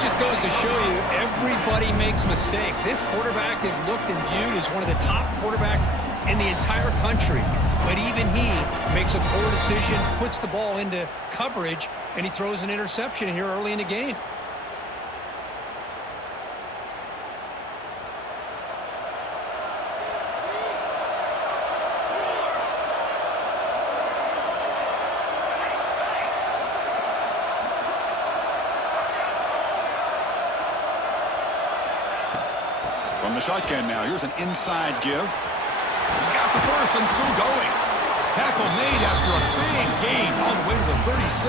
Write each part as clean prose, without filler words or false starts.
This just goes to show you everybody makes mistakes. This quarterback is looked and viewed as one of the top quarterbacks in the entire country. But even he makes a poor decision, puts the ball into coverage, and he throws an interception here early in the game. From the shotgun now, here's an inside give. He's got the first and still going. Tackle made after a big gain all the way to the 36.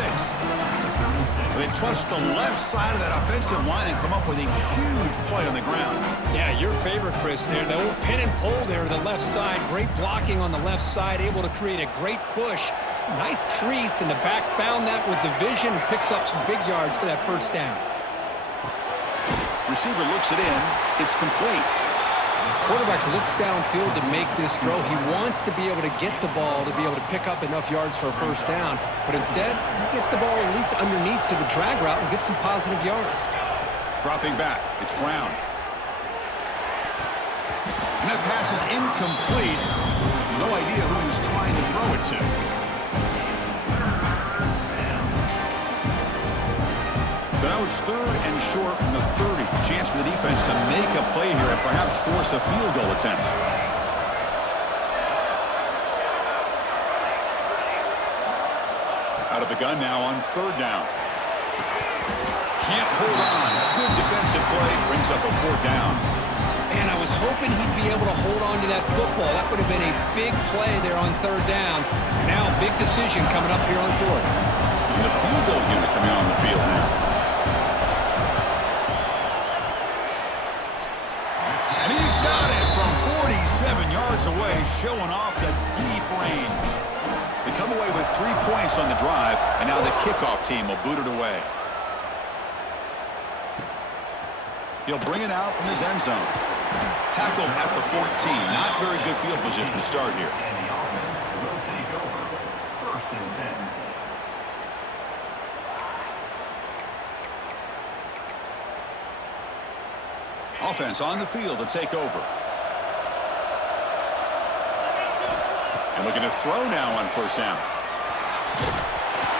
They trust the left side of that offensive line and come up with a huge play on the ground. Yeah, your favorite, Chris, there. The old pin and pull there to the left side. Great blocking on the left side, able to create a great push. Nice crease, and the back found that with the vision and picks up some big yards for that first down. Receiver looks it in. It's complete. Quarterback looks downfield to make this throw. He wants to be able to get the ball to be able to pick up enough yards for a first down. But instead, he gets the ball at least underneath to the drag route and gets some positive yards. Dropping back. It's Brown. And that pass is incomplete. No idea who he was trying to throw it to. So now it's 3rd and short from the 30. Chance for the defense to make a play here and perhaps force a field goal attempt. Out of the gun now on 3rd down. Can't hold on. Good defensive play. Brings up a 4th down. And I was hoping he'd be able to hold on to that football. That would have been a big play there on 3rd down. Now a big decision coming up here on 4th. And the field goal unit coming on the field now. And he's got it from 47 yards away, showing off the deep range. They come away with 3 points on the drive, and now the kickoff team will boot it away. He'll bring it out from his end zone. Tackled at the 14. Not very good field position to start here. Offense on the field to take over. And looking to throw now on 1st down.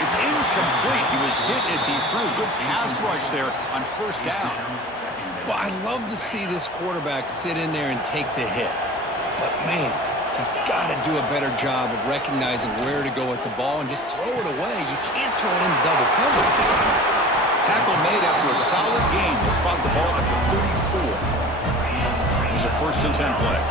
It's incomplete. He was hit as he threw. Good pass rush there on 1st down. Well, I love to see this quarterback sit in there and take the hit. But, man, he's got to do a better job of recognizing where to go with the ball and just throw it away. You can't throw it in double coverage. Tackle made after a solid gain. They spot the ball at the 34. Here's a 1st and 10 play.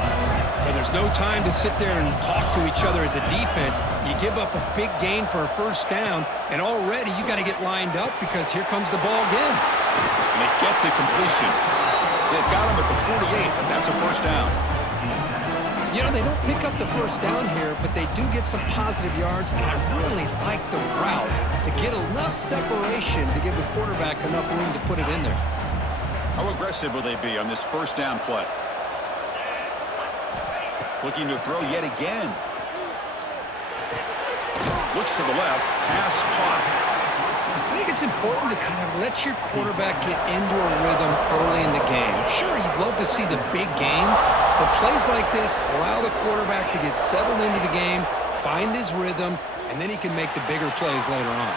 And there's no time to sit there and talk to each other as a defense. You give up a big gain for a 1st down, and already you got to get lined up because here comes the ball again. And they get to completion. They've got him at the 48, but that's a 1st down. You know, they don't pick up the 1st down here, but they do get some positive yards, and I really like the route to get enough separation to give the quarterback enough room to put it in there. How aggressive will they be on this 1st down play? Looking to throw yet again. Looks to the left. Pass caught. I think it's important to kind of let your quarterback get into a rhythm early in the game. Sure, you'd love to see the big gains, but plays like this allow the quarterback to get settled into the game, find his rhythm, and then he can make the bigger plays later on.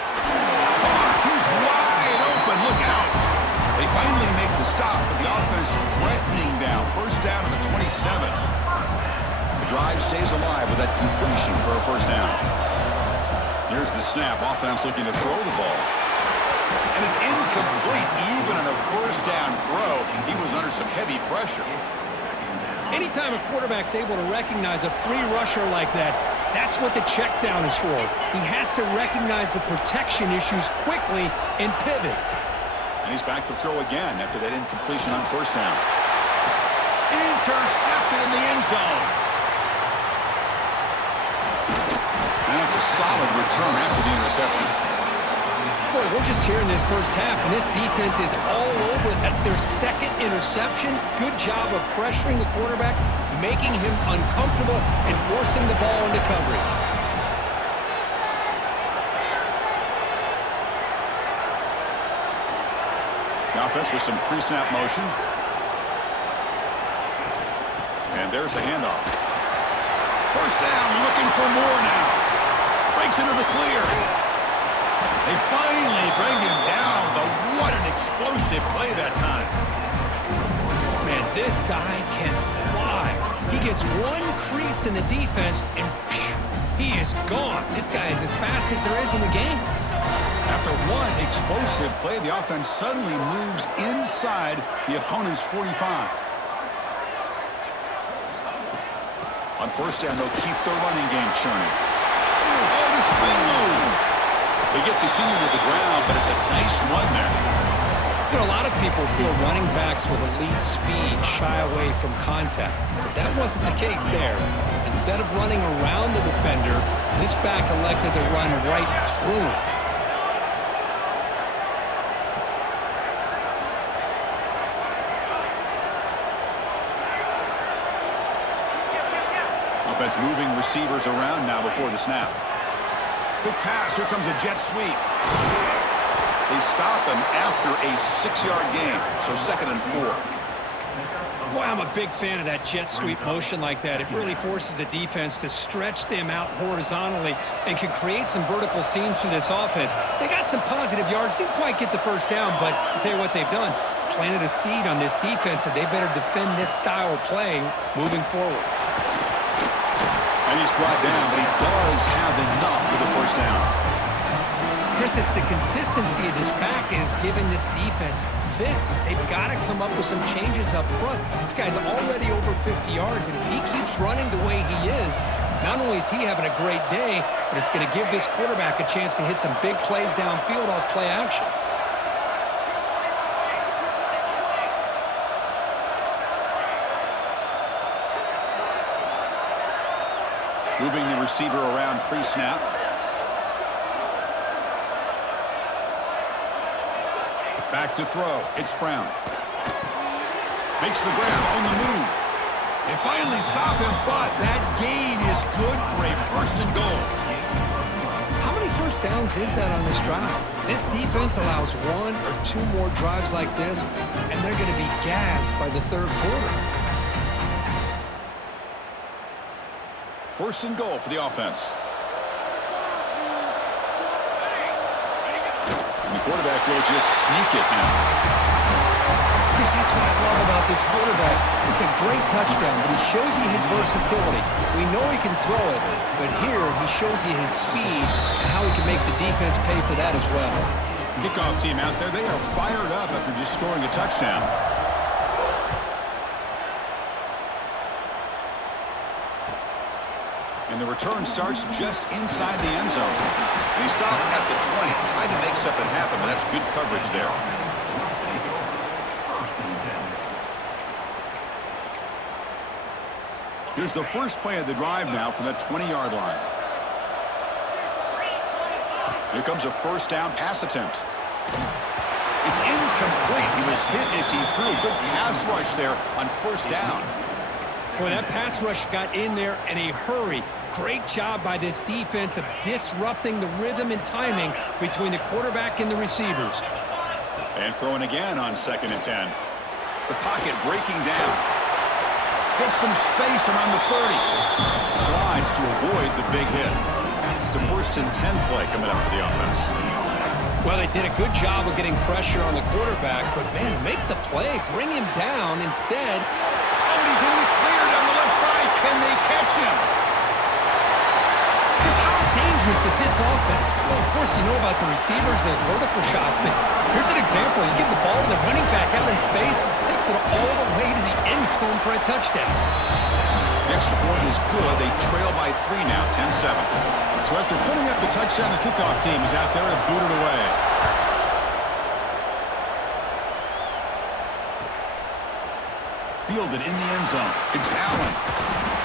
He's wide open. Look out. They finally make the stop, but the offense threatening now. 1st down to the 27. The drive stays alive with that completion for a 1st down. Here's the snap. Offense looking to throw the ball. And it's incomplete. Even on a 1st down throw, he was under some heavy pressure. Anytime a quarterback's able to recognize a free rusher like that, that's what the check down is for. He has to recognize the protection issues quickly and pivot. And he's back to throw again after that incompletion on 1st down. Intercepted in the end zone. And that's a solid return after the interception. Boy, we're just here in this 1st half, and this defense is all over it. That's their 2nd interception. Good job of pressuring the quarterback, making him uncomfortable, and forcing the ball into coverage. The offense with some pre-snap motion. And there's the handoff. First down, looking for more now. Breaks into the clear. They finally bring him down, but what an explosive play that time. Man, this guy can fly. He gets one crease in the defense, and phew, he is gone. This guy is as fast as there is in the game. After one explosive play, the offense suddenly moves inside the opponent's 45. On first down, they'll keep their running game churning. Oh, the spin move. They get the senior to the ground, but it's a nice run there. You know, a lot of people feel running backs with elite speed shy away from contact, but that wasn't the case there. Instead of running around the defender, this back elected to run right through him. Offense moving receivers around now before the snap. Quick pass. Here comes a jet sweep. They stop him after a 6-yard gain, so 2nd and 4. Boy, I'm a big fan of that jet sweep motion like that. It really forces a defense to stretch them out horizontally and can create some vertical seams through this offense. They got some positive yards. Didn't quite get the first down, but I'll tell you what they've done. Planted a seed on this defense, and they better defend this style of play moving forward. And he's brought down, but he does have enough for the first down. Chris, it's the consistency of this back is giving this defense fits. They've got to come up with some changes up front. This guy's already over 50 yards, and if he keeps running the way he is, not only is he having a great day, but it's going to give this quarterback a chance to hit some big plays downfield off play action. Moving the receiver around pre-snap. Back to throw. It's Brown. Makes the grab on the move. They finally stop him, but that gain is good for a 1st and goal. How many first downs is that on this drive? This defense allows 1 or 2 more drives like this, and they're going to be gassed by the 3rd quarter. 1st and goal for the offense. And the quarterback will just sneak it now. Chris, that's what I love about this quarterback. It's a great touchdown, but he shows you his versatility. We know he can throw it, but here he shows you his speed and how he can make the defense pay for that as well. Kickoff team out there, they are fired up after just scoring a touchdown. And the return starts just inside the end zone. And he stopped at the 20, trying to make something happen, but that's good coverage there. Here's the first play of the drive now from the 20-yard line. Here comes a first down pass attempt. It's incomplete. He was hit as he threw. Good pass rush there on first down. Boy, that pass rush got in there in a hurry. Great job by this defense of disrupting the rhythm and timing between the quarterback and the receivers. And throwing again on 2nd and 10. The pocket breaking down. Gets some space around the 30. Slides to avoid the big hit. It's a 1st and 10 play coming up for the offense. Well, they did a good job of getting pressure on the quarterback, but, man, make the play. Bring him down instead. Oh, and he's in the clear down the left side. Can they catch him? Because how dangerous is this offense? Well, of course, you know about the receivers, those vertical shots, but here's an example. You give the ball to the running back out in space, takes it all the way to the end zone for a touchdown. The extra point is good. They trail by 3 now, 10-7. So after putting up the touchdown, the kickoff team is out there to boot it away. Fielded in the end zone. It's Allen.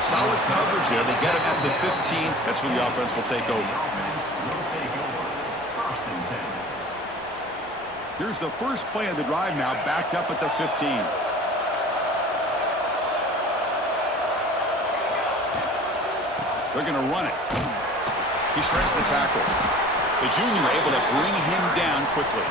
Solid coverage there. They get him at the 15. That's where the offense will take over. Here's the first play of the drive now, backed up at the 15. They're going to run it. He shreds the tackle. The junior able to bring him down quickly.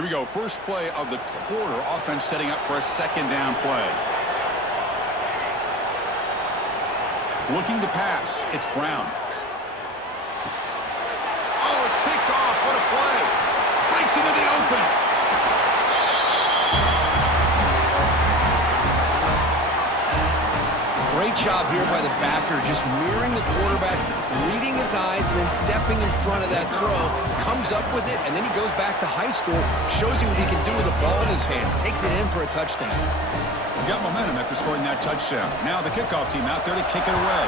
Here we go. First play of the quarter. Offense setting up for a second down play. Looking to pass. It's Brown. Oh, it's picked off. What a play. Breaks into the open. Great job here by the backer, just mirroring the quarterback, reading his eyes, and then stepping in front of that throw. Comes up with it, and then he goes back to high school, shows you what he can do with the ball in his hands, takes it in for a touchdown. We got momentum after scoring that touchdown. Now the kickoff team out there to kick it away.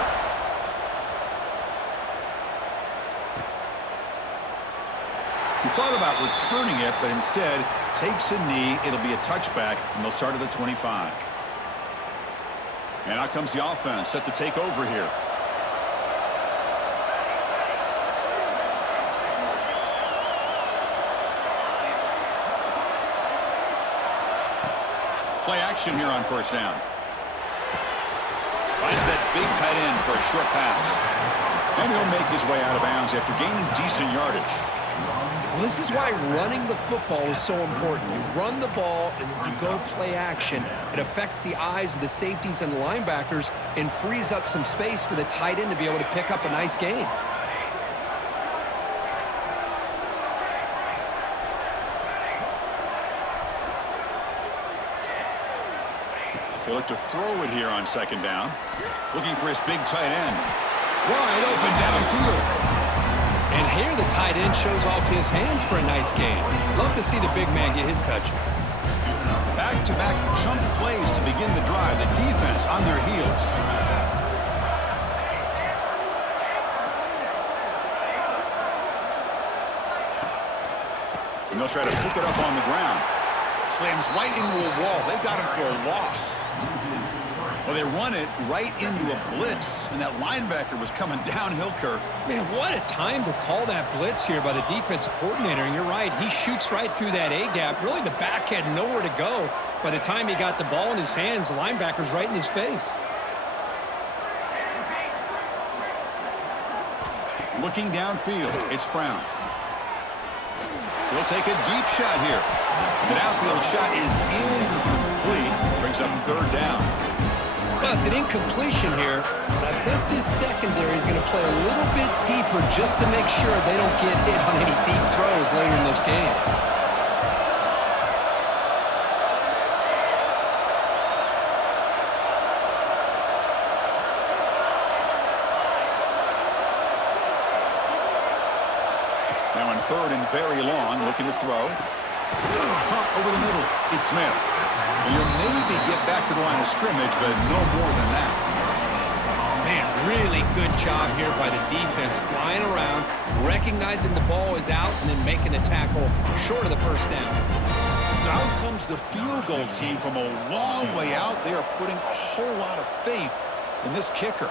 He thought about returning it, but instead takes a knee. It'll be a touchback, and they'll start at the 25. And out comes the offense, set to take over here. Play action here on first down. Finds that big tight end for a short pass. And he'll make his way out of bounds after gaining decent yardage. Well, this is why running the football is so important. You run the ball, and then you go play action. It affects the eyes of the safeties and linebackers and frees up some space for the tight end to be able to pick up a nice gain. He'll look to throw it here on second down. Looking for his big tight end. Wide open downfield. And here the tight end shows off his hands for a nice gain. Love to see the big man get his touches. Back-to-back chunk plays to begin the drive. The defense on their heels. And they'll try to pick it up on the ground. Slams right into a wall. They've got him for a loss. Well, they run it right into a blitz, and that linebacker was coming downhill, Kirk. Man, what a time to call that blitz here by the defensive coordinator. And you're right, he shoots right through that A-gap. Really, the back had nowhere to go. By the time he got the ball in his hands, the linebacker's right in his face. Looking downfield, it's Brown. He'll take a deep shot here. The downfield shot is incomplete. Brings up third down. Well, it's an incompletion here, but I bet this secondary is going to play a little bit deeper just to make sure they don't get hit on any deep throws later in this game. Now in third and very long, looking to throw. Pump over the middle. It's Smith. And you'll maybe get back to the line of scrimmage, but no more than that. Man, really good job here by the defense, flying around, recognizing the ball is out, and then making the tackle short of the first down. So out comes the field goal team from a long way out. They are putting a whole lot of faith in this kicker.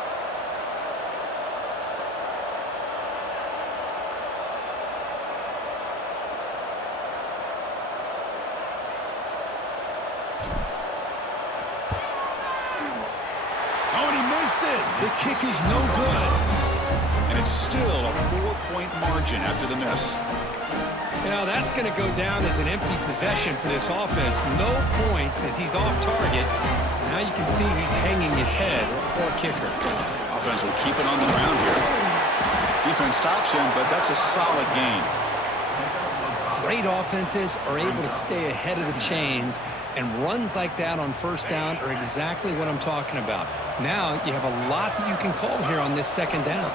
The kick is no good. And it's still a 4-point margin after the miss. Now that's going to go down as an empty possession for this offense. No points as he's off target. And now you can see he's hanging his head. Poor kicker. Offense will keep it on the ground here. Defense stops him, but that's a solid gain. Great offenses are able to stay ahead of the chains, and runs like that on first down are exactly what I'm talking about. Now you have a lot that you can call here on this second down.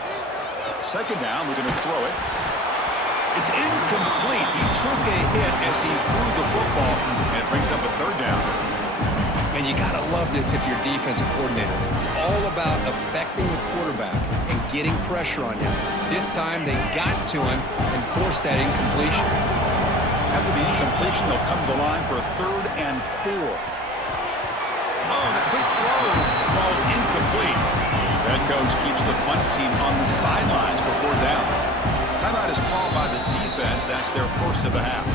Second down, we're going to throw it. It's incomplete. He took a hit as he threw the football, and it brings up a third down. And you got to love this if you're defensive coordinator. It's all about affecting the quarterback and getting pressure on him. This time they got to him and forced that incompletion. After the incompletion, they'll come to the line for a 3rd and 4. Oh, the quick throw falls incomplete. Head coach keeps the punt team on the sidelines for 4th down. Timeout is called by the defense. That's their first of the half.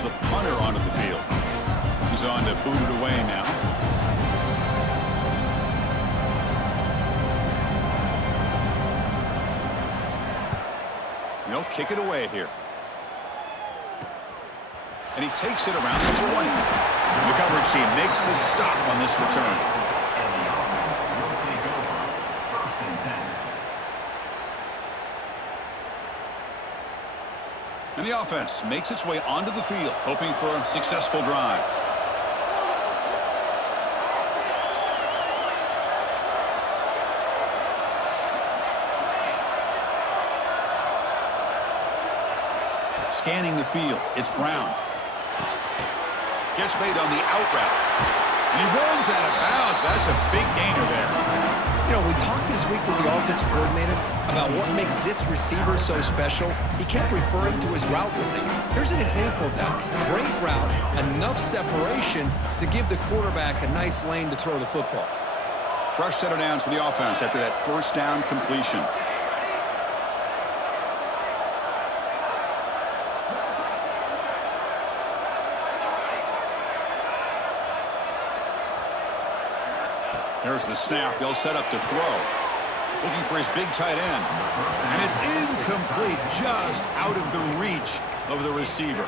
sends the punter onto the field. He's on to boot it away now. They'll kick it away here. And he takes it around the 20. The coverage team makes the stop on this return. And the offense makes its way onto the field, hoping for a successful drive. Scanning the field, it's Brown. Gets made on the out route. And he runs out of bounds. That's a big gainer there. You know, we talked this week with the offensive coordinator about what makes this receiver so special. He kept referring to his route running. Here's an example of that. Great route, enough separation to give the quarterback a nice lane to throw the football. Fresh set of downs for the offense after that first down completion. There's the snap. They'll set up to throw. Looking for his big tight end. And it's incomplete, just out of the reach of the receiver.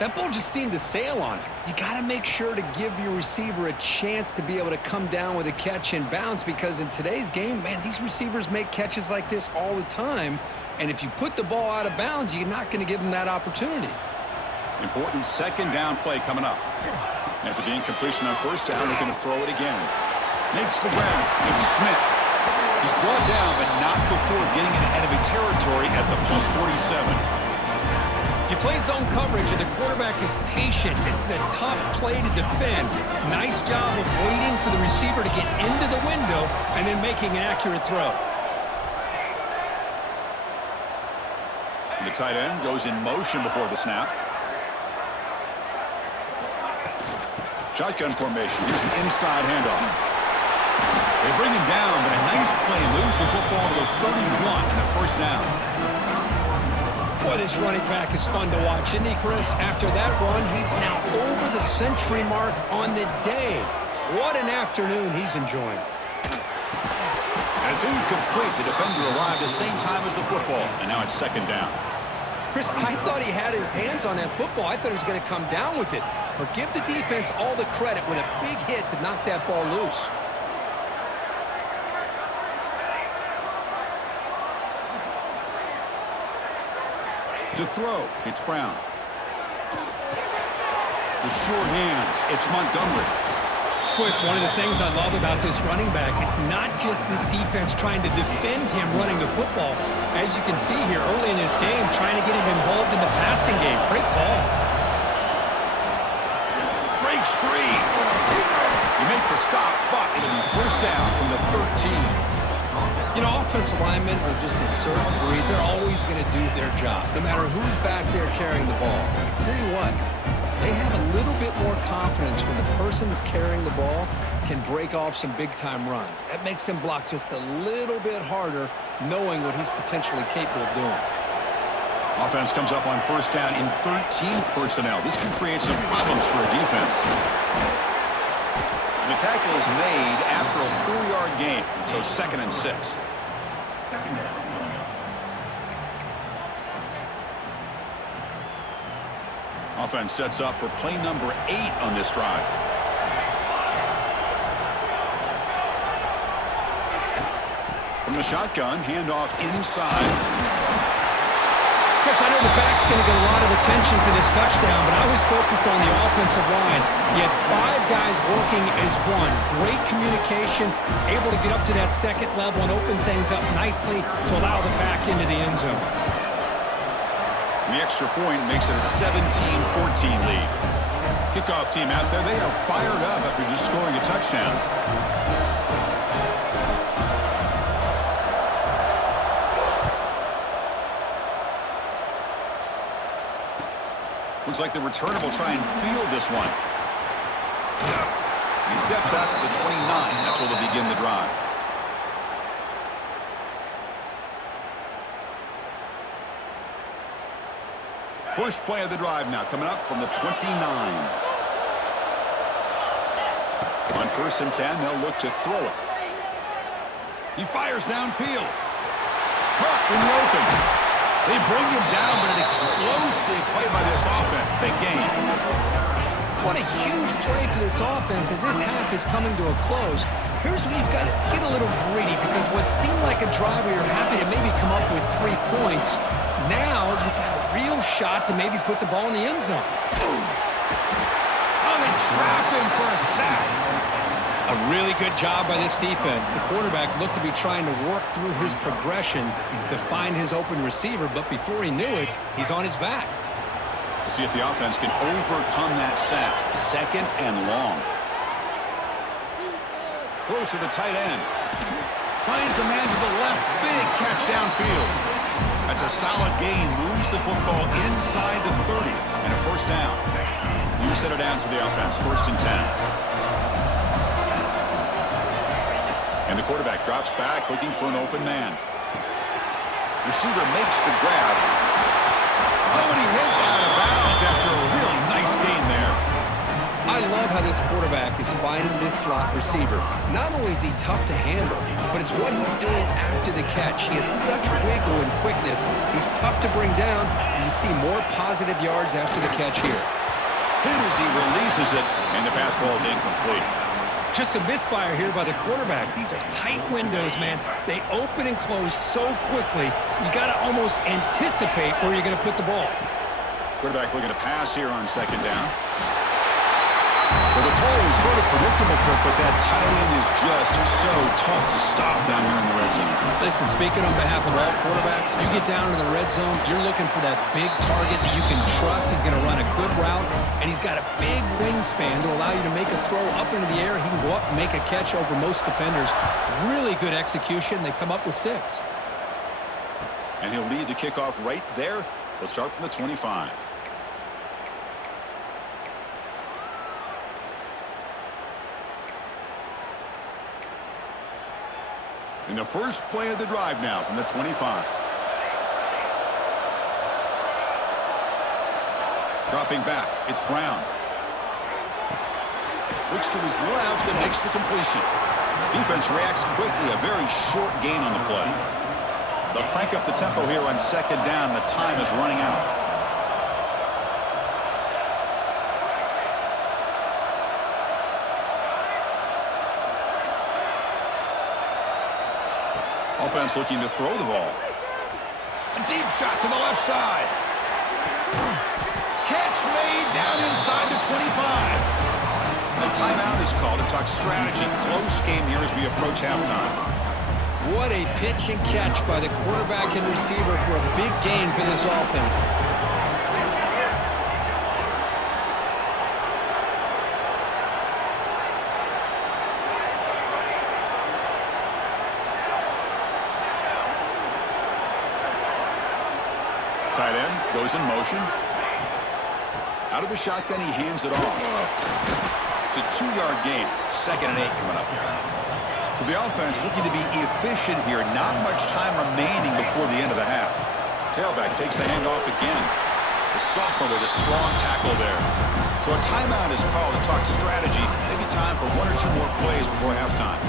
That ball just seemed to sail on it. You got to make sure to give your receiver a chance to be able to come down with a catch and bounce, because in today's game, man, these receivers make catches like this all the time. And if you put the ball out of bounds, you're not going to give them that opportunity. Important second down play coming up. After the incompletion on first down, they're going to throw it again. Makes the ground. It's Smith. He's brought down, but not before getting into enemy territory at the +47. If you play zone coverage and the quarterback is patient, this is a tough play to defend. Nice job of waiting for the receiver to get into the window and then making an accurate throw. And the tight end goes in motion before the snap. Shotgun formation. Here's an inside handoff. They bring him down, but a nice play moves the football to the 31 and a first down. Boy, this running back is fun to watch, isn't he, Chris? After that run, he's now over the century mark on the day. What an afternoon he's enjoying. And it's incomplete. The defender arrived the same time as the football, and now it's second down. Chris, I thought he had his hands on that football. I thought he was going to come down with it. But give the defense all the credit with a big hit to knock that ball loose. To throw, it's Brown. The sure hands, it's Montgomery. Boy, it's one of the things I love about this running back. It's not just this defense trying to defend him running the football. As you can see here early in this game, trying to get him involved in the passing game. Great call. Breaks free. You make the stop, but it'll be first down from the 13. You know, offensive linemen are just a certain breed. They're always going to do their job, no matter who's back there carrying the ball. I tell you what, they have a little bit more confidence when the person that's carrying the ball can break off some big-time runs. That makes them block just a little bit harder, knowing what he's potentially capable of doing. Offense comes up on first down in 13 personnel. This can create some problems for a defense. The tackle is made after a 4-yard gain, so 2nd and 6. Offense sets up for play number 8 on this drive. From the shotgun, handoff inside. Chris, I know the back's going to get a lot of attention for this touchdown, but I was focused on the offensive line. You had 5 guys working as one. Great communication, able to get up to that second level and open things up nicely to allow the back into the end zone. The extra point makes it a 17-14 lead. Kickoff team out there, they are fired up after just scoring a touchdown. Looks like the returner will try and field this one. He steps out to the 29. That's where they'll begin the drive. First play of the drive now coming up from the 29. On 1st and 10, they'll look to throw it. He fires downfield. Caught in the open. They bring him down, but an explosive play by this offense. Big game. What a huge play for this offense as this half is coming to a close. Here's where you've got to get a little greedy because what seemed like a drive where you're happy to maybe come up with 3 points, now you've got a real shot to maybe put the ball in the end zone. Oh, they trap him for a sack. A really good job by this defense. The quarterback looked to be trying to work through his progressions to find his open receiver, but before he knew it, he's on his back. We'll see if the offense can overcome that sack. 2nd and long. Throws to the tight end. Finds a man to the left. Big catch downfield. That's a solid gain. Moves the football inside the 30. And a 1st down. You set it down to the offense. 1st and 10. And the quarterback drops back, looking for an open man. Receiver makes the grab. Oh, and he heads out of bounds after a really nice gain there. I love how this quarterback is finding this slot receiver. Not only is he tough to handle, but it's what he's doing after the catch. He has such wiggle and quickness. He's tough to bring down, and you see more positive yards after the catch here. Hit as he releases it, and the pass ball is incomplete. Just a misfire here by the quarterback. These are tight windows, man. They open and close so quickly, you got to almost anticipate where you're going to put the ball. Quarterback looking to pass here on 2nd down. Well, the call was sort of predictable, Kirk, but that tight end is just so tough to stop down here in the red zone. Listen, speaking on behalf of all quarterbacks, you get down into the red zone, you're looking for that big target that you can trust. He's going to run a good route, and he's got a big wingspan to allow you to make a throw up into the air. He can go up and make a catch over most defenders. Really good execution. They come up with 6. And he'll lead the kickoff right there. They'll start from the 25. In the first play of the drive now from the 25. Dropping back, it's Brown. Looks to his left and makes the completion. Defense reacts quickly, a very short gain on the play. They'll crank up the tempo here on 2nd down. The time is running out. Offense looking to throw the ball. A deep shot to the left side. Catch made down inside the 25. A timeout is called to talk strategy. Close game here as we approach halftime. What a pitch and catch by the quarterback and receiver for a big gain for this offense. Tight end goes in motion. Out of the shotgun, he hands it off. It's a 2-yard gain. 2nd and 8 coming up. So the offense looking to be efficient here. Not much time remaining before the end of the half. Tailback takes the handoff again. The sophomore with a strong tackle there. So a timeout is called to talk strategy. Maybe time for 1 or 2 more plays before halftime.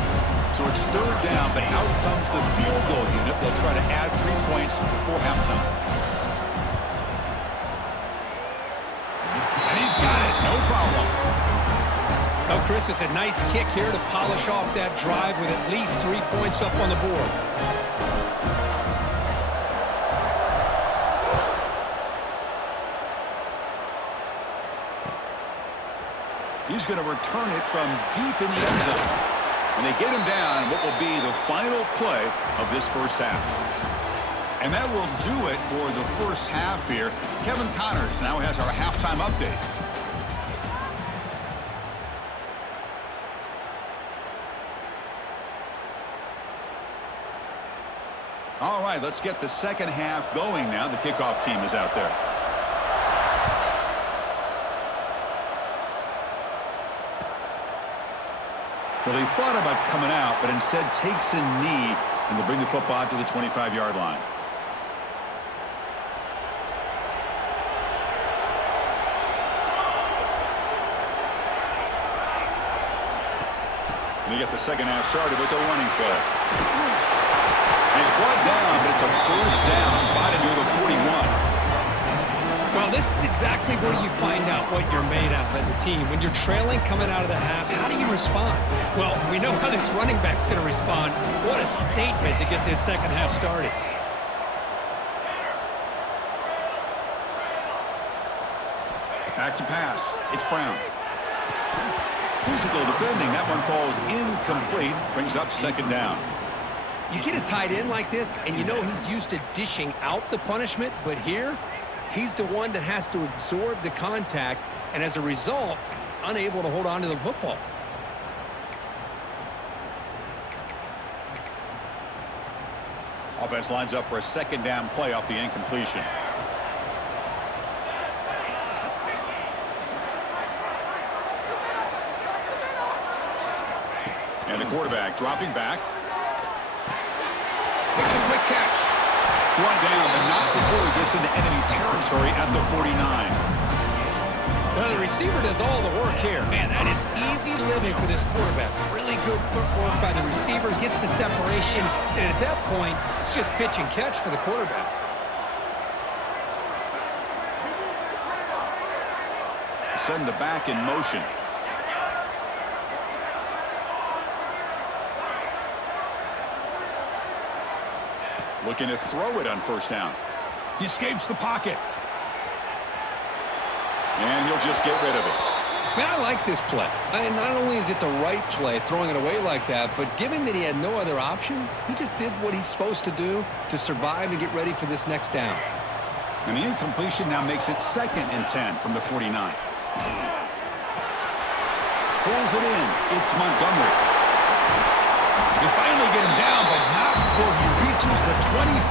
So it's 3rd down, but out comes the field goal unit. They'll try to add 3 points before halftime. And he's got it, no problem. Oh, Chris, it's a nice kick here to polish off that drive with at least 3 points up on the board. He's going to return it from deep in the end zone. And they get him down what will be the final play of this first half. And that will do it for the first half here. Kevin Connors now has our halftime update. All right, let's get the second half going now. The kickoff team is out there. Well, he thought about coming out, but instead takes a knee, and they'll bring the football out to the 25-yard line. And they get the second half started with the running play. And he's brought down, but it's a first down, spotted near the 41. Well, this is exactly where you find out what you're made of as a team. When you're trailing coming out of the half, how do you respond? Well, we know how this running back's going to respond. What a statement to get this second half started. Back to pass. It's Brown. Physical defending. That one falls incomplete. Brings up second down. You get a tight end like this, and you know he's used to dishing out the punishment, but here, he's the one that has to absorb the contact, and as a result, he's unable to hold on to the football. Offense lines up for a second down play off the incompletion. And the quarterback dropping back. Makes a quick catch. Brought down, but not before he gets into enemy territory at the 49. Now the receiver does all the work here. Man, that is easy living for this quarterback. Really good footwork by the receiver, gets the separation, and at that point, it's just pitch and catch for the quarterback. Send the back in motion. Looking to throw it on first down. He escapes the pocket. And he'll just get rid of it. Man, I like this play. Not only is it the right play, throwing it away like that, but given that he had no other option, he just did what he's supposed to do to survive and get ready for this next down. And the incompletion now makes it 2nd and 10 from the 49. Pulls it in. It's Montgomery. They finally get him down, but not before he reaches the 25.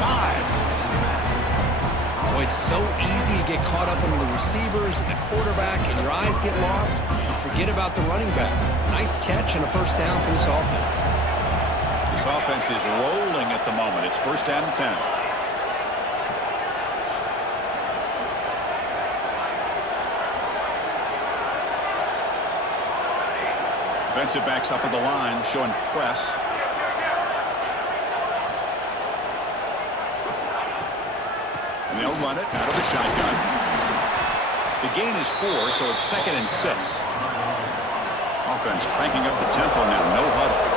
Oh, it's so easy to get caught up in the receivers and the quarterback, and your eyes get lost. You forget about the running back. Nice catch and a first down for this offense. This offense is rolling at the moment. It's first down and 10. Defensive backs up at the line, showing press. And they'll run it out of the shotgun. The gain is 4, so it's 2nd and 6. Offense cranking up the tempo now, no huddle.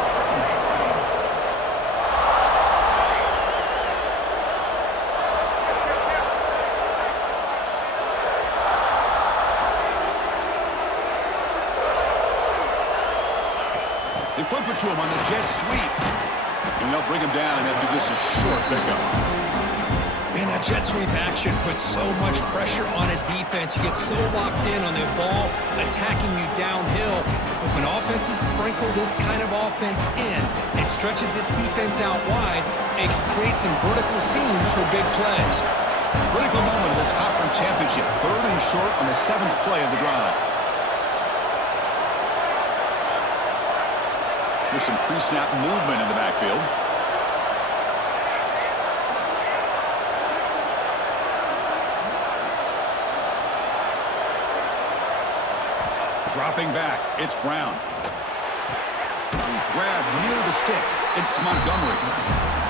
They flip it to him on the jet sweep. And they'll bring him down after just a short pickup. Man, that jet sweep action puts so much pressure on a defense. You get so locked in on the ball attacking you downhill. But when offenses sprinkle this kind of offense in, it stretches this defense out wide and can create some vertical seams for big plays. Critical moment of this conference championship. 3rd and short on the 7th play of the drive. There's some pre-snap movement in the backfield. Dropping back, it's Brown. Grab near the sticks, it's Montgomery.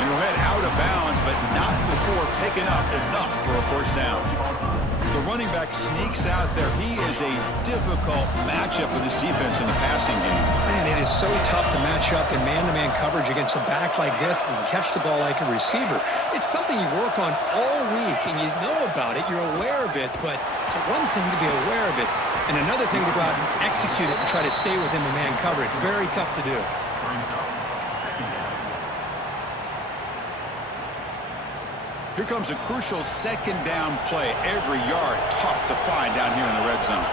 And he'll head out of bounds, but not before picking up enough for a first down. The running back sneaks out there. He is a difficult matchup for this defense in the passing game. Man, it is so tough to match up in man-to-man coverage against a back like this and catch the ball like a receiver. It's something you work on all week, and you know about it. You're aware of it, but it's one thing to be aware of it, and another thing to go out and execute it and try to stay within the man coverage. Very tough to do. Here comes a crucial 2nd down play. Every yard tough to find down here in the red zone.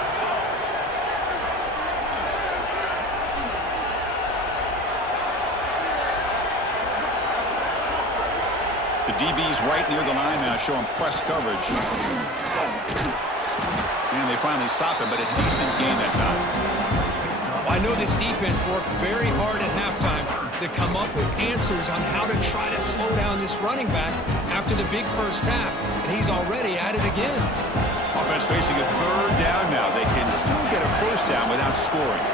The DB's right near the line now, showing press coverage. And they finally stop him, but a decent gain that time. I know this defense worked very hard at halftime to come up with answers on how to try to slow down this running back after the big first half, and he's already at it again. Offense facing a 3rd down now. They can still get a first down without scoring.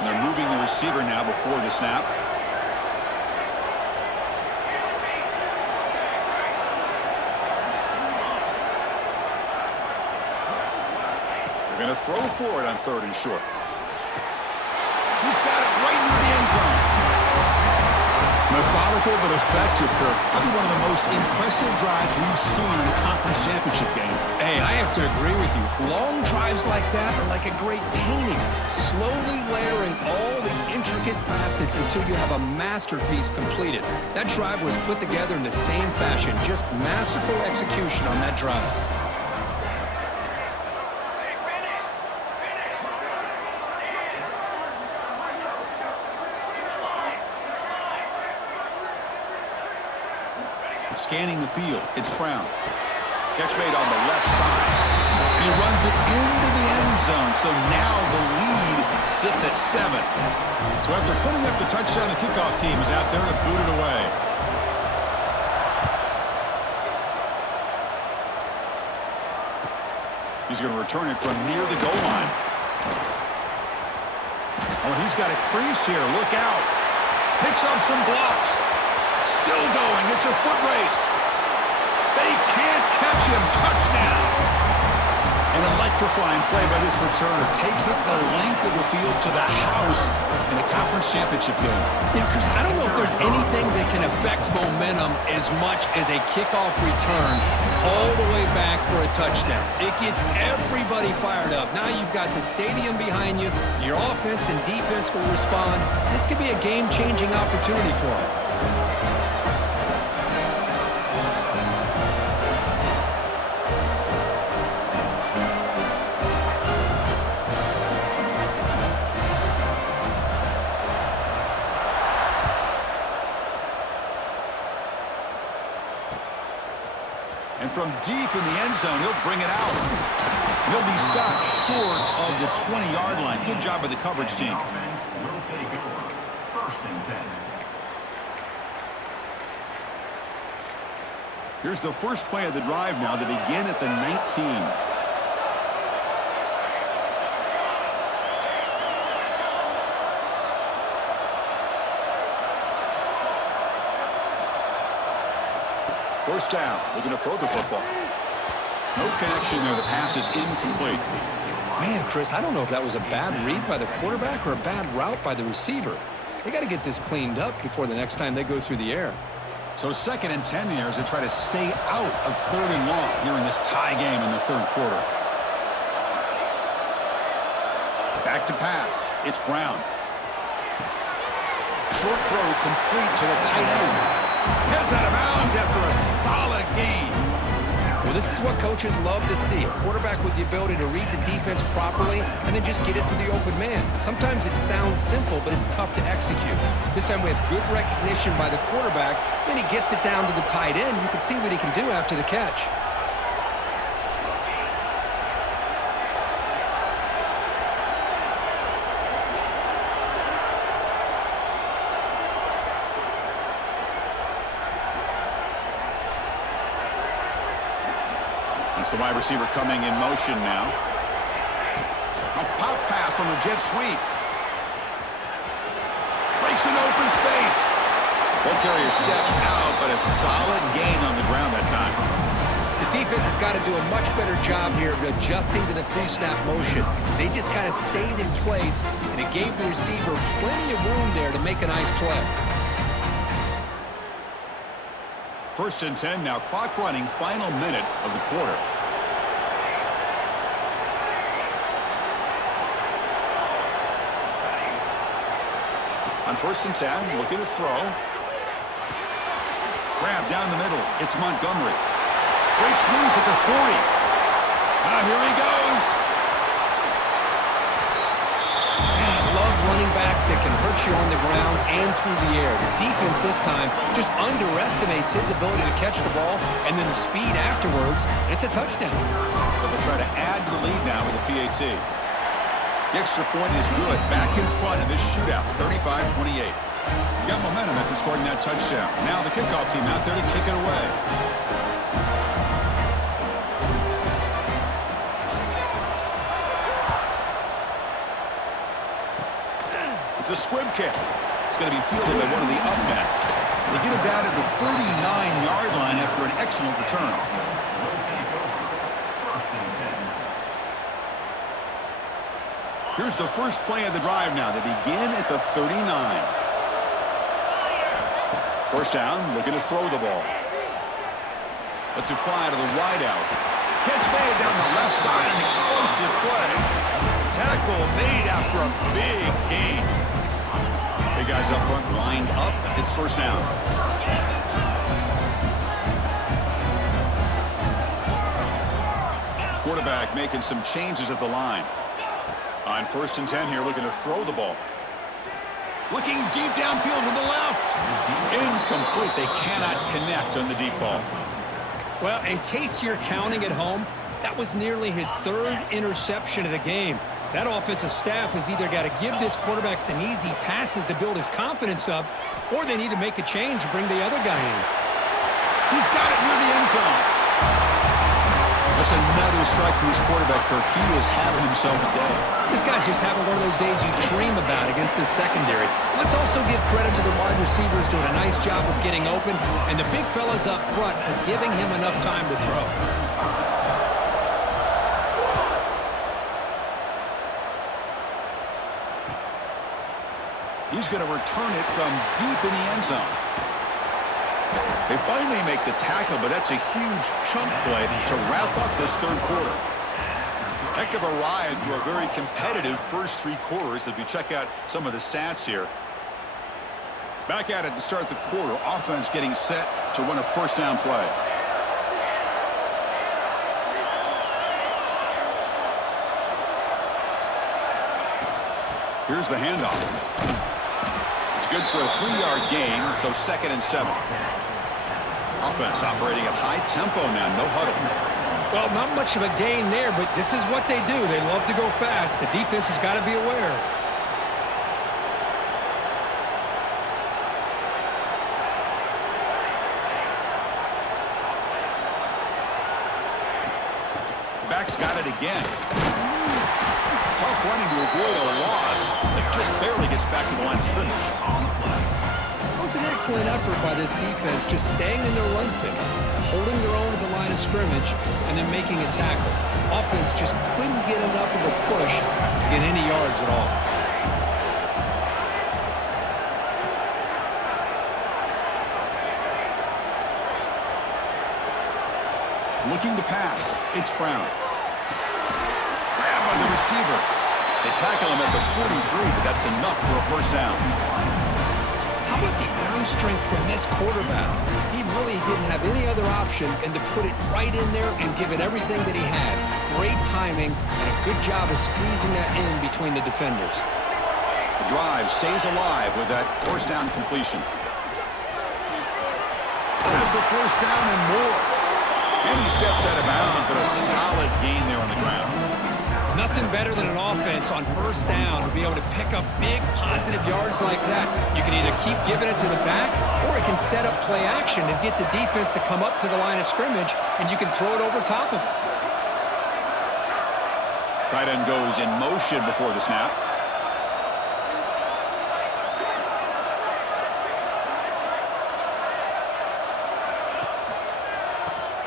And they're moving the receiver now before the snap. They're going to throw for it on 3rd and short. He's got it right near the end zone. Methodical but effective, Kirk. Probably one of the most impressive drives we've seen in a conference championship game. Hey, I have to agree with you. Long drives like that are like a great painting, slowly layering all the intricate facets until you have a masterpiece completed. That drive was put together in the same fashion, just masterful execution on that drive. Scanning the field, it's Brown. Catch made on the left side. And he runs it into the end zone. So now the lead sits at 7. So after putting up the touchdown, the kickoff team is out there to boot it away. He's going to return it from near the goal line. Oh, he's got a crease here. Look out. Picks up some blocks. Still going. It's a foot race. They can't catch him. Touchdown. An electrifying play by this returner. Takes it the length of the field to the house in a conference championship game. Yeah, Chris, I don't know if there's anything that can affect momentum as much as a kickoff return all the way back for a touchdown. It gets everybody fired up. Now you've got the stadium behind you. Your offense and defense will respond. This could be a game-changing opportunity for them. And from deep in the end zone, he'll bring it out. He'll be stopped short of the 20-yard line. Good job by the coverage team. Here's the first play of the drive now to begin at the 19. First down, looking to throw the football. No connection there. The pass is incomplete. Man, Chris, I don't know if that was a bad read by the quarterback or a bad route by the receiver. They got to get this cleaned up before the next time they go through the air. So 2nd and 10 here as they try to stay out of 3rd and long here in this tie game in the 3rd quarter. Back to pass. It's Brown. Short throw complete to the tight end. Heads out of bounds after a solid gain. Well, this is what coaches love to see. A quarterback with the ability to read the defense properly and then just get it to the open man. Sometimes it sounds simple, but it's tough to execute. This time we have good recognition by the quarterback. Then he gets it down to the tight end. You can see what he can do after the catch. It's the wide receiver coming in motion now. A pop pass on the jet sweep. Breaks an open space. Ball carrier steps out, but a solid gain on the ground that time. The defense has got to do a much better job here of adjusting to the pre-snap motion. They just kind of stayed in place, and it gave the receiver plenty of room there to make a nice play. 1st and 10 now, clock running, final minute of the quarter. On 1st and 10, looking to throw. Grab down the middle. It's Montgomery. Breaks loose at the 40. Here he goes. Man, I love running backs that can hurt you on the ground and through the air. The defense this time just underestimates his ability to catch the ball, and then the speed afterwards, it's a touchdown. They'll try to add to the lead now with a PAT. The extra point is good. Back in front of this shootout, 35-28. You got momentum after scoring that touchdown. Now the kickoff team out there to kick it away. It's a squib kick. It's going to be fielded by one of the up men. They get him down at the 39-yard line after an excellent return. Here's the first play of the drive now. They begin at the 39. First down, looking to throw the ball. Lets it fly to the wideout. Catch made down the left side, an explosive play. Tackle made after a big gain. Big guys up front lined up. It's first down. Quarterback making some changes at the line. On 1st and 10 here, looking to throw the ball. Looking deep downfield to the left. Incomplete. They cannot connect on the deep ball. Well, in case you're counting at home, that was nearly his 3rd interception of the game. That offensive staff has either got to give this quarterback some easy passes to build his confidence up, or they need to make a change and bring the other guy in. He's got it near the end zone. That's another strike from his quarterback, Kirk. He is having himself a day. This guy's just having one of those days you dream about against this secondary. Let's also give credit to the wide receivers doing a nice job of getting open, and the big fellas up front for giving him enough time to throw. He's going to return it from deep in the end zone. They finally make the tackle, but that's a huge chunk play to wrap up this 3rd quarter. Heck of a ride through a very competitive first 3 quarters as we check out some of the stats here. Back at it to start the quarter. Offense getting set to run a first down play. Here's the handoff. It's good for a 3-yard gain, so 2nd and 7. Offense operating at high tempo now, no huddle. Well, not much of a gain there, but this is what they do. They love to go fast. The defense has got to be aware. The back's got it again. Tough running to avoid a loss, but just barely gets back to the line of scrimmage. That was an excellent effort by this defense, just staying in their run fix, holding their own at the line of scrimmage, and then making a tackle. Offense just couldn't get enough of a push to get any yards at all. Looking to pass. It's Brown. Grabbed by the receiver. They tackle him at the 43, but that's enough for a first down. How about the arm strength from this quarterback? He really didn't have any other option than to put it right in there and give it everything that he had. Great timing and a good job of squeezing that in between the defenders. The drive stays alive with that first down completion. Has the first down and more. And he steps out of bounds, but a solid gain there on the ground. Nothing better than an offense on first down to be able to pick up big positive yards like that. You can either keep giving it to the back, or it can set up play action and get the defense to come up to the line of scrimmage, and you can throw it over top of it. Tight end goes in motion before the snap.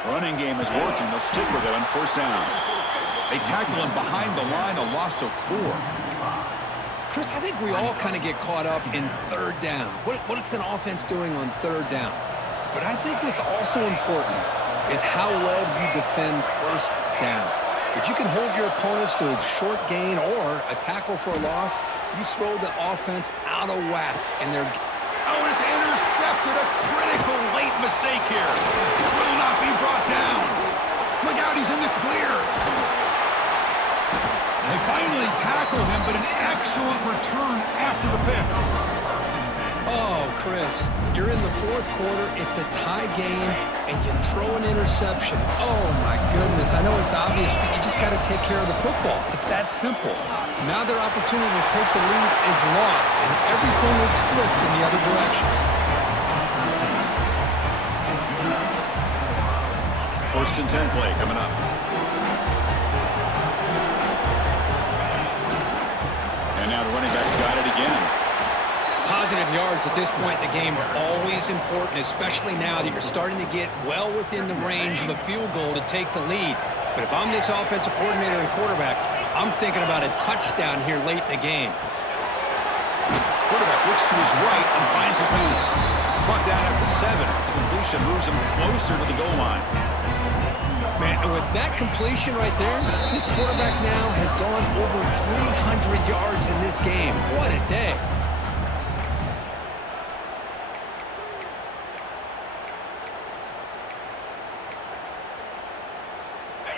Running game is working. They'll stick with it on first down. They tackle him behind the line, a loss of 4. Chris, I think we all kind of get caught up in third down. What's an offense doing on third down? But I think what's also important is how well you defend first down. If you can hold your opponents to a short gain or a tackle for a loss, you throw the offense out of whack, and they're... Oh, it's intercepted. A critical late mistake here. Will not be brought down. Look out, he's in the clear. They finally tackle him, but an excellent return after the pick. Oh, Chris, you're in the 4th quarter. It's a tie game, and you throw an interception. Oh, my goodness. I know it's obvious, but you just got to take care of the football. It's that simple. Now their opportunity to take the lead is lost, and everything is flipped in the other direction. First and 10 play coming up. And now the running back's got it again. Positive yards at this point in the game are always important, especially now that you're starting to get well within the range of a field goal to take the lead. But if I'm this offensive coordinator and quarterback, I'm thinking about a touchdown here late in the game. Quarterback looks to his right and finds his man. Brought down at the 7. The completion moves him closer to the goal line. Man, and with that completion right there, this quarterback now has gone over 300 yards in this game. What a day.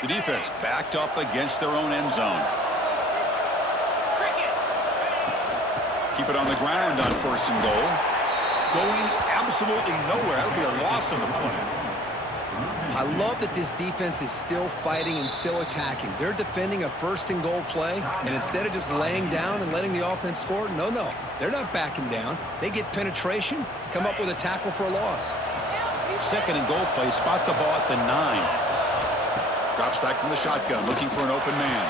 The defense backed up against their own end zone. Keep it on the ground on 1st and goal. Going absolutely nowhere. That would be a loss on the play. I love that this defense is still fighting and still attacking. They're defending a 1st and goal play, and instead of just laying down and letting the offense score, no, they're not backing down. They get penetration, come up with a tackle for a loss. 2nd and goal play, spot the ball at the 9. Drops back from the shotgun, looking for an open man.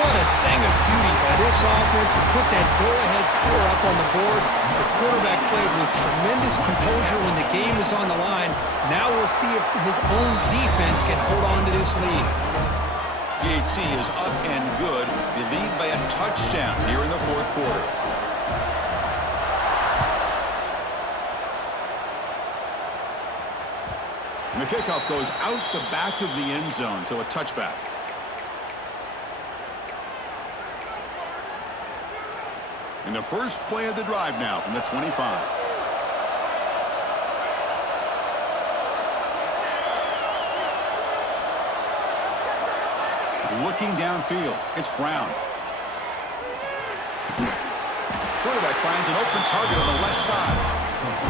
What a thing of beauty by this offense to put that go-ahead score up on the board. The quarterback played with tremendous composure when the game was on the line. Now we'll see if his own defense can hold on to this lead. PAT is up and good. They lead by a touchdown here in the 4th quarter. And the kickoff goes out the back of the end zone, so a touchback. In the first play of the drive now from the 25. Looking downfield, it's Brown. Quarterback finds an open target on the left side.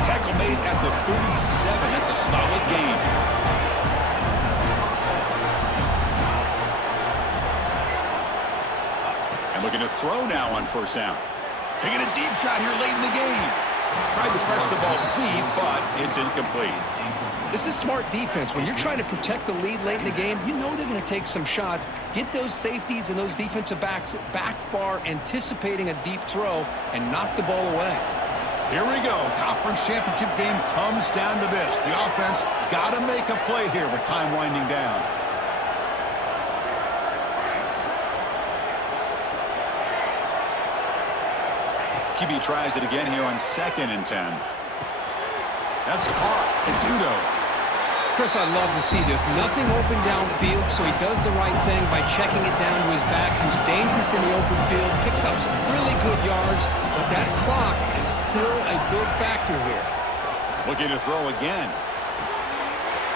Tackle made at the 37. That's a solid gain. And looking to throw now on 1st down. Taking a deep shot here late in the game. Tried to press the ball deep, but it's incomplete. This is smart defense. When you're trying to protect the lead late in the game, you know they're going to take some shots, get those safeties and those defensive backs back far, anticipating a deep throw, and knock the ball away. Here we go. Conference championship game comes down to this. The offense got to make a play here with time winding down. QB tries it again here on 2nd and 10. That's caught. It's Udo. Chris, I'd love to see this. Nothing open downfield, so he does the right thing by checking it down to his back. He's dangerous in the open field, picks up some really good yards, but that clock is still a big factor here. Looking to throw again.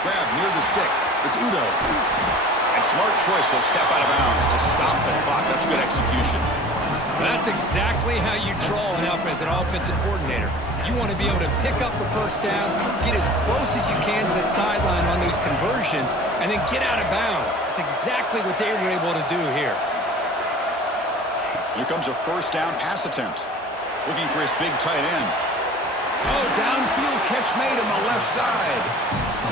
Grab near the sticks. It's Udo. And smart choice. He'll step out of bounds to stop the clock. That's good execution. That's exactly how you draw it up as an offensive coordinator. You want to be able to pick up a 1st down, get as close as you can to the sideline on these conversions, and then get out of bounds. That's exactly what they were able to do here. Here comes a 1st down pass attempt. Looking for his big tight end. Oh, downfield catch made on the left side.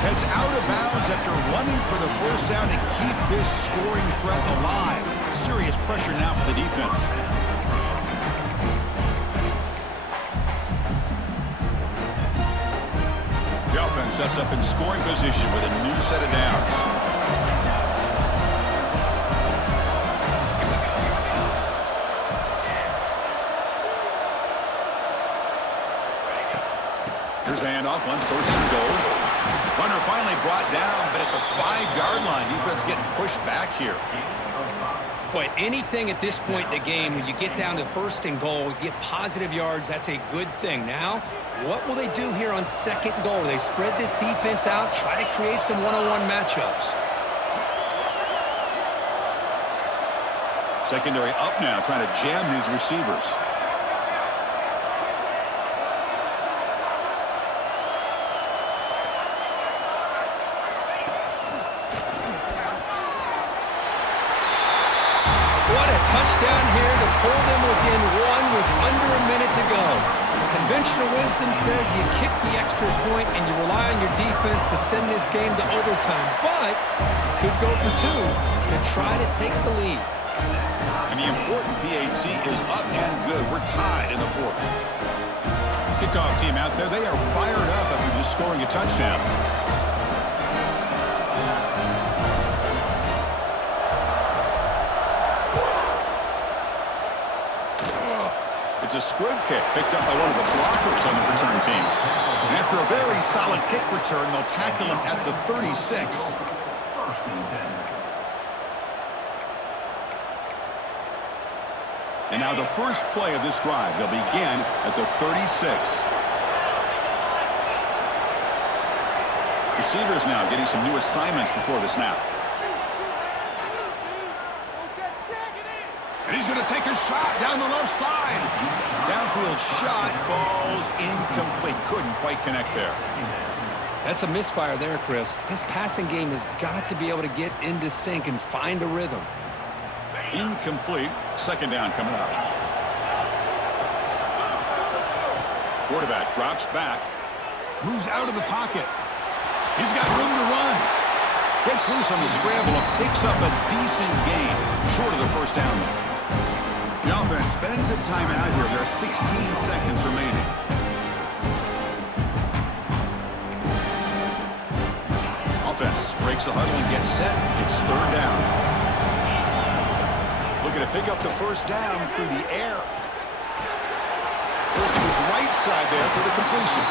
Heads out of bounds after running for the 1st down to keep this scoring threat alive. Serious pressure now for the defense. The offense sets up in scoring position with a new set of downs. Here's the handoff on 1st and goal. Runner finally brought down, but at the 5-yard line, defense getting pushed back here. But anything at this point in the game, when you get down to 1st and goal, you get positive yards, that's a good thing. Now, what will they do here on 2nd goal? They spread this defense out, try to create some one-on-one matchups. Secondary up now, trying to jam these receivers. Touchdown here to pull them within 1 with under a minute to go. Conventional wisdom says you kick the extra point and you rely on your defense to send this game to overtime. But you could go for 2 to try to take the lead. And the important PAT is up and good. We're tied in the fourth. Kickoff team out there. They are fired up after just scoring a touchdown. It's a squib kick picked up by one of the blockers on the return team. And after a very solid kick return, they'll tackle him at the 36. And now the first play of this drive. They'll begin at the 36. Receivers now getting some new assignments before the snap. And he's going to take a shot down the left side. Downfield shot falls incomplete. Couldn't quite connect there. That's a misfire there, Chris. This passing game has got to be able to get into sync and find a rhythm. Incomplete. Second down coming up. Quarterback drops back. Moves out of the pocket. He's got room to run. Gets loose on the scramble and picks up a decent gain. Short of the first down there. The offense spends a timeout here. There are 16 seconds remaining. Offense breaks the huddle and gets set. It's third down. Looking to pick up the first down through the air. Goes to his right side there for the completion.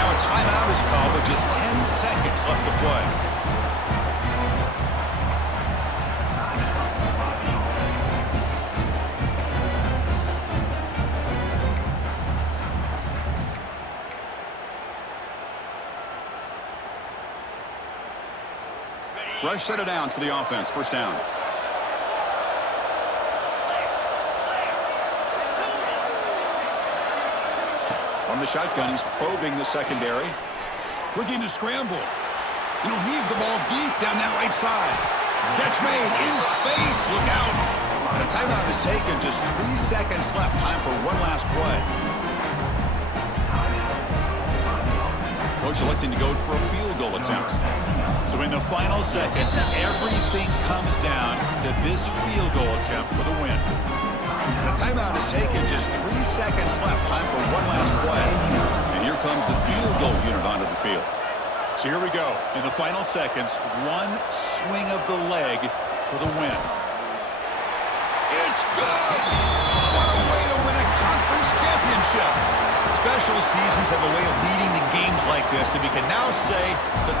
Now a timeout is called with just 10 seconds left to play. Fresh set of downs for the offense. First down. From the shotgun, he's probing the secondary. Looking to scramble. And he'll heave the ball deep down that right side. Catch made in space. Look out. And a timeout is taken. Just 3 seconds left. Time for one last play. Coach electing to go for a field goal attempt. So in the final seconds, everything comes down to this field goal attempt for the win. And a timeout is taken. Just 3 seconds left. Time for one last play. And here comes the field goal unit onto the field. So here we go. In the final seconds, one swing of the leg for the win. It's good! What a way to win a conference championship! Special seasons have a way of leading to games like this, and we can now say that the